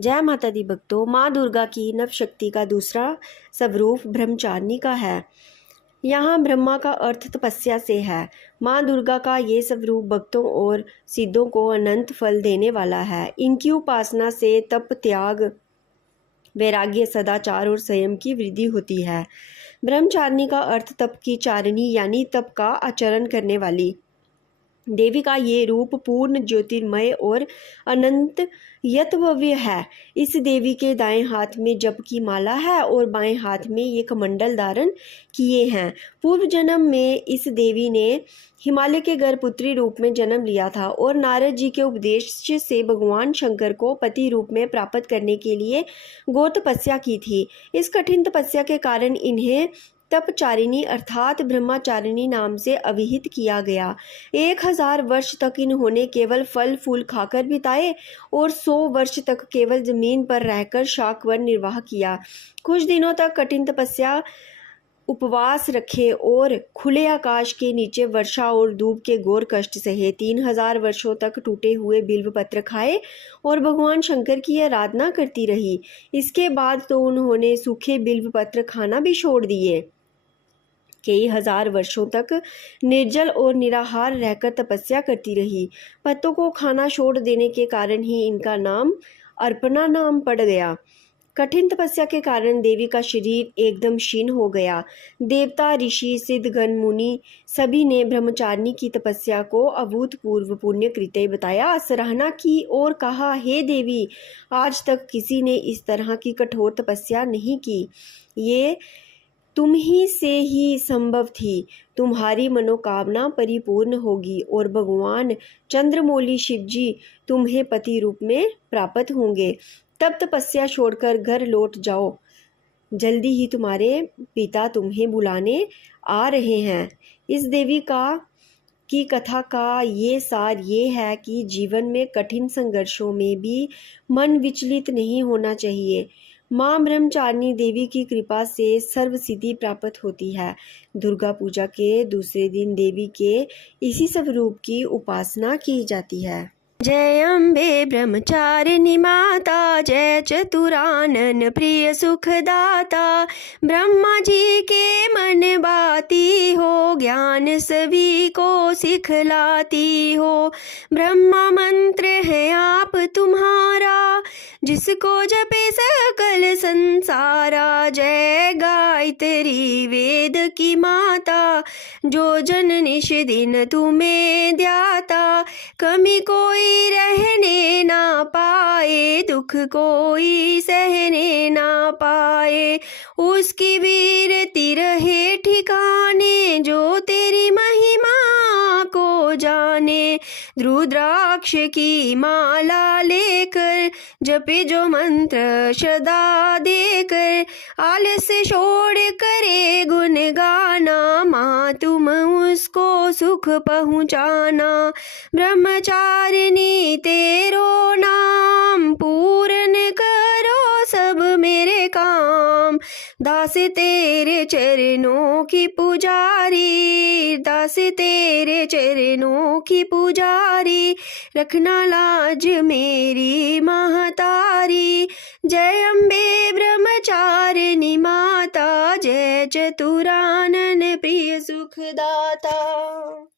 जय माता दी भक्तों, माँ दुर्गा की नव शक्ति का दूसरा स्वरूप ब्रह्मचारिणी का है। यहाँ ब्रह्मा का अर्थ तपस्या से है। माँ दुर्गा का ये स्वरूप भक्तों और सिद्धों को अनंत फल देने वाला है। इनकी उपासना से तप, त्याग, वैराग्य, सदाचार और संयम की वृद्धि होती है। ब्रह्मचारिणी का अर्थ तप की चारिणी यानी तप का आचरण करने वाली। देवी का ये रूप पूर्ण ज्योतिर्मय और अनंत यतव्य है। इस देवी के दाएं हाथ में जप की माला है और बाएं हाथ में ये कमंडल धारण किए हैं। पूर्व जन्म में इस देवी ने हिमालय के गर्भपुत्री रूप में जन्म लिया था और नारद जी के उपदेश से भगवान शंकर को पति रूप में प्राप्त करने के लिए घोर तपस्या की थी। इस कठिन तपस्या के कारण इन्हें तपचारिणी अर्थात ब्रह्मचारिणी नाम से अभिहित किया गया। 1000 वर्ष तक इन्होंने केवल फल फूल खाकर बिताए और 100 वर्ष तक केवल जमीन पर रहकर शाक वर निर्वाह किया। कुछ दिनों तक कठिन तपस्या, उपवास रखे और खुले आकाश के नीचे वर्षा और धूप के घोर कष्ट सहे। 3000 वर्षों तक टूटे हुए बिल्व पत्र खाए और भगवान शंकर की आराधना करती रही। इसके बाद तो उन्होंने सूखे बिल्व पत्र खाना भी छोड़ दिए। कई हजार वर्षों तक निर्जल और निराहार रहकर तपस्या करती रही। पत्तों को खाना छोड़ देने के कारण ही इनका नाम अर्पणा नाम पड़ गया। कठिन तपस्या के कारण देवी का शरीर एकदम क्षीण हो गया। देवता, ऋषि, सिद्धगण, मुनि सभी ने ब्रह्मचारिणी की तपस्या को अभूतपूर्व पुण्य कृत्य बताया, सराहना की और कहा, हे देवी, आज तक किसी ने इस तरह की कठोर तपस्या नहीं की। ये तुम ही से ही संभव थी। तुम्हारी मनोकामना परिपूर्ण होगी और भगवान चंद्रमौली शिव जी तुम्हें पति रूप में प्राप्त होंगे। तब तपस्या छोड़कर घर लौट जाओ, जल्दी ही तुम्हारे पिता तुम्हें बुलाने आ रहे हैं। इस देवी की कथा का ये सार ये है कि जीवन में कठिन संघर्षों में भी मन विचलित नहीं होना चाहिए। माँ ब्रह्मचारिणी देवी की कृपा से सर्व सिद्धि प्राप्त होती है। दुर्गा पूजा के दूसरे दिन देवी के इसी स्वरूप की उपासना की जाती है। जय अम्बे ब्रह्मचारिणी माता, जय चतुरानन प्रिय सुखदाता। ब्रह्मा जी के मन बाती हो, ज्ञान सभी को सिखलाती हो। ब्रह्मा मंत्र है आप तुम्हारा, जिसको जपे सकल संसारा। जय गायत्री वेद की माता, जो जन निश दिन तुम्हें ध्याता। कमी कोई रहने ना पाए, दुख कोई सहने ना पाए। उसकी वीरती रहे ठिकाने, जो तेरी महिमा को जाने। रुद्राक्ष की माला लेकर जपे जो मंत्र सदा देकर, आलस छोड़ करे गुण गाना। माँ तुम उसको सुख पहुँचाना। ब्रह्मचारिणी तेरो नाम, पूर्ण करो सब मेरे काम। दास तेरे चरणों की पुजारी, दास तेरे चरणों की पुजारी। रखना लाज मेरी महतारी। जय अम्बे ब्रह्मचारिणी माता, जय चतुरानन प्रिय सुखदाता।